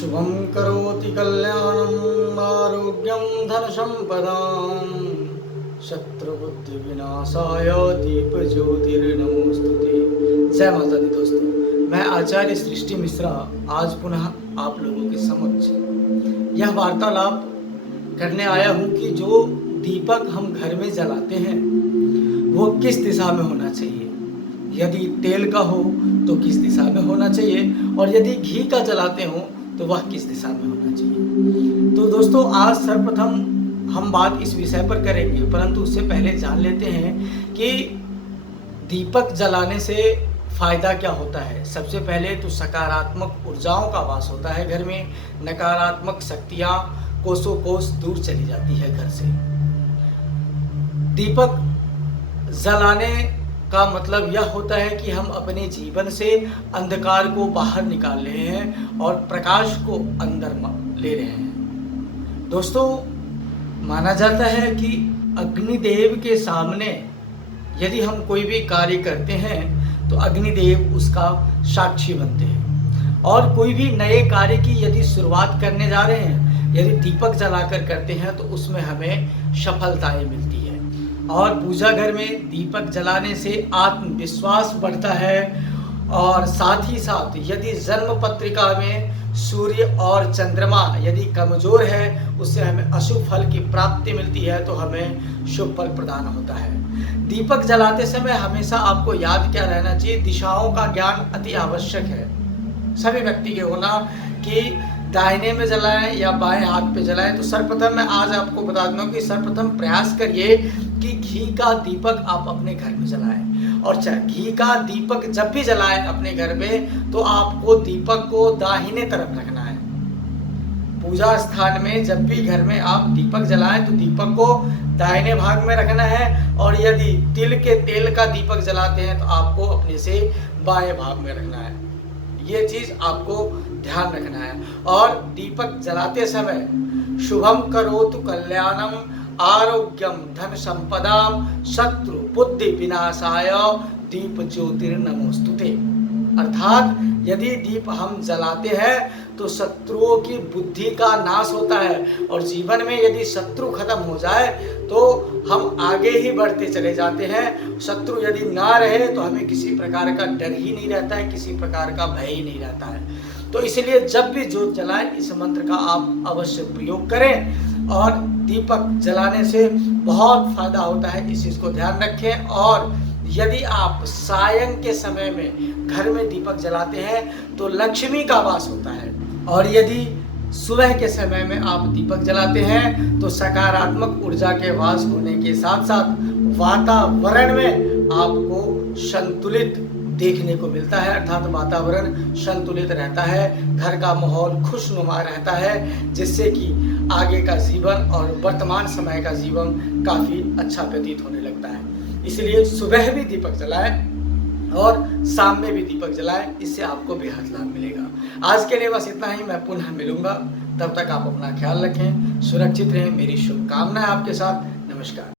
शुभं करोति कल्याणं आरोग्यं धनसम्पदां शत्रुबुद्धिविनाशाय दीपज्योतिर्नमोस्तुते। जय माता दी दोस्तों, मैं आचार्य सृष्टि मिश्रा आज पुनः आप लोगों के समक्ष यह वार्तालाप करने आया हूँ कि जो दीपक हम घर में जलाते हैं वो किस दिशा में होना चाहिए। यदि तेल का हो तो किस दिशा में होना चाहिए, और यदि घी का जलाते हो तो वह किस दिशा में होना चाहिए। तो दोस्तों, आज सर्वप्रथम हम बात इस विषय पर करेंगे, परंतु उससे पहले जान लेते हैं कि दीपक जलाने से फायदा क्या होता है। सबसे पहले तो सकारात्मक ऊर्जाओं का वास होता है घर में, नकारात्मक शक्तियां कोसों कोस दूर चली जाती है घर से। दीपक जलाने का मतलब यह होता है कि हम अपने जीवन से अंधकार को बाहर निकाल रहे हैं और प्रकाश को अंदर ले रहे हैं। दोस्तों, माना जाता है कि अग्निदेव के सामने यदि हम कोई भी कार्य करते हैं तो अग्निदेव उसका साक्षी बनते हैं, और कोई भी नए कार्य की यदि शुरुआत करने जा रहे हैं, यदि दीपक जलाकर करते हैं तो उसमें हमें सफलताएं मिलती है। और पूजा घर में दीपक जलाने से आत्मविश्वास बढ़ता है, और साथ ही साथ यदि जन्म पत्रिका में सूर्य और चंद्रमा यदि कमजोर है, उससे हमें अशुभ फल की प्राप्ति मिलती है, तो हमें शुभ फल प्रदान होता है। दीपक जलाते समय हमेशा आपको याद क्या रहना चाहिए, दिशाओं का ज्ञान अति आवश्यक है सभी व्यक्ति के होना, कि दाहिने में जलाएं या बाएं हाथ पे जलाएं। तो सर्वप्रथम मैं आज आपको बता दूं कि सर्वप्रथम प्रयास करिए कि घी का दीपक आप अपने घर में जलाएं, और घी का दीपक जब भी जलाएं अपने घर में तो आपको दीपक को दाहिने तरफ रखना है। पूजा स्थान में जब भी घर में आप दीपक जलाएं तो दीपक को दाहिने भाग में रखना है, और यदि तिल के तेल का दीपक जलाते हैं तो आपको अपने से बाएं भाग में रखना है। ये चीज आपको ध्यान रखना है। और दीपक जलाते समय शुभम करोतु कल्याणम आरोग्यम धन संपदाम शत्रु बुद्धि विनाशाय दीप ज्योतिर्नमोस्तुते। अर्थात यदि दीप हम जलाते हैं तो शत्रुओं की बुद्धि का नाश होता है, और जीवन में यदि शत्रु खत्म हो जाए तो हम आगे ही बढ़ते चले जाते हैं। शत्रु यदि ना रहे तो हमें किसी प्रकार का डर ही नहीं रहता है, किसी प्रकार का भय ही नहीं रहता है। तो इसलिए जब भी ज्योत जलाएं इस मंत्र का आप अवश्य प्रयोग करें, और दीपक जलाने से बहुत फायदा होता है, इस चीज को ध्यान रखें। और यदि आप सायं के समय में घर में दीपक जलाते हैं तो लक्ष्मी का वास होता है, और यदि सुबह के समय में आप दीपक जलाते हैं तो सकारात्मक ऊर्जा के वास होने के साथ साथ वातावरण में आपको संतुलित देखने को मिलता है। अर्थात वातावरण संतुलित रहता है, घर का माहौल खुशनुमा रहता है, जिससे कि आगे का जीवन और वर्तमान समय का जीवन काफी अच्छा व्यतीत होने लगता है। इसलिए सुबह भी दीपक जलाएं और शाम में भी दीपक जलाएं, इससे आपको बेहद लाभ मिलेगा। आज के लिए बस इतना ही। मैं पुनः मिलूंगा, तब तक आप अपना ख्याल रखें, सुरक्षित रहें। मेरी शुभकामनाएं आपके साथ। नमस्कार।